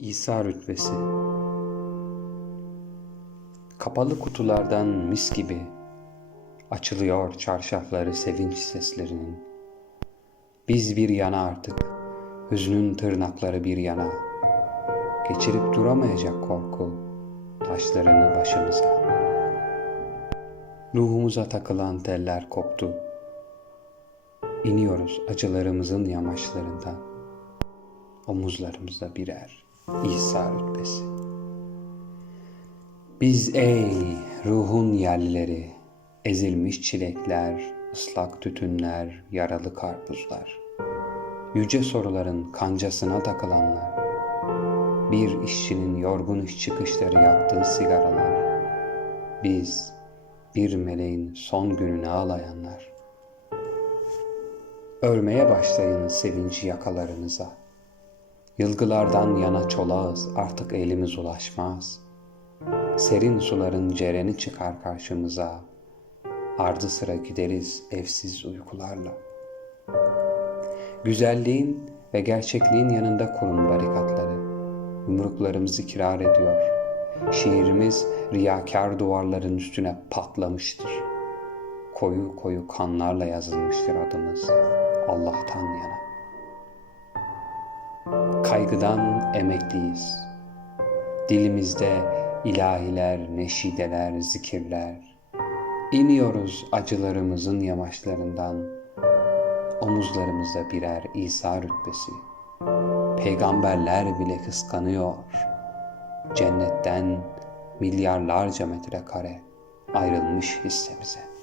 İsa rütbesi Kapalı kutulardan mis gibi açılıyor çarşafları sevinç seslerinin. Biz bir yana artık, hüznün tırnakları bir yana. Geçirip duramayacak korku taşlarını başımıza. Ruhumuza takılan teller koptu. İniyoruz acılarımızın yamaçlarından. Omuzlarımızda birer İsa rütbesi. Biz ey ruhun yerlileri, ezilmiş çilekler, ıslak tütünler, yaralı karpuzlar, yüce soruların kancasına takılanlar, bir işçinin yorgun iş çıkışları yaktığı sigaralar, biz bir meleğin son gününü ağlayanlar. Örmeye başlayın sevinci yakalarınıza. Yılgılardan yana çolağız artık elimiz ulaşmaz. Serin suların cereni çıkar karşımıza. Ardı sıra gideriz evsiz uykularla. Güzelliğin ve gerçekliğin yanında kurun barikatları. Yumruklarımızı kirar ediyor. Şiirimiz riyakar duvarların üstüne patlamıştır. Koyu koyu kanlarla yazılmıştır adımız Allah'tan yana. Kaygıdan emekliyiz. Dilimizde ilahiler, neşideler, zikirler. İniyoruz acılarımızın yamaçlarından. Omuzlarımızda birer İsa rütbesi. Peygamberler bile kıskanıyor. Cennetten milyarlarca metrekare ayrılmış hissemize.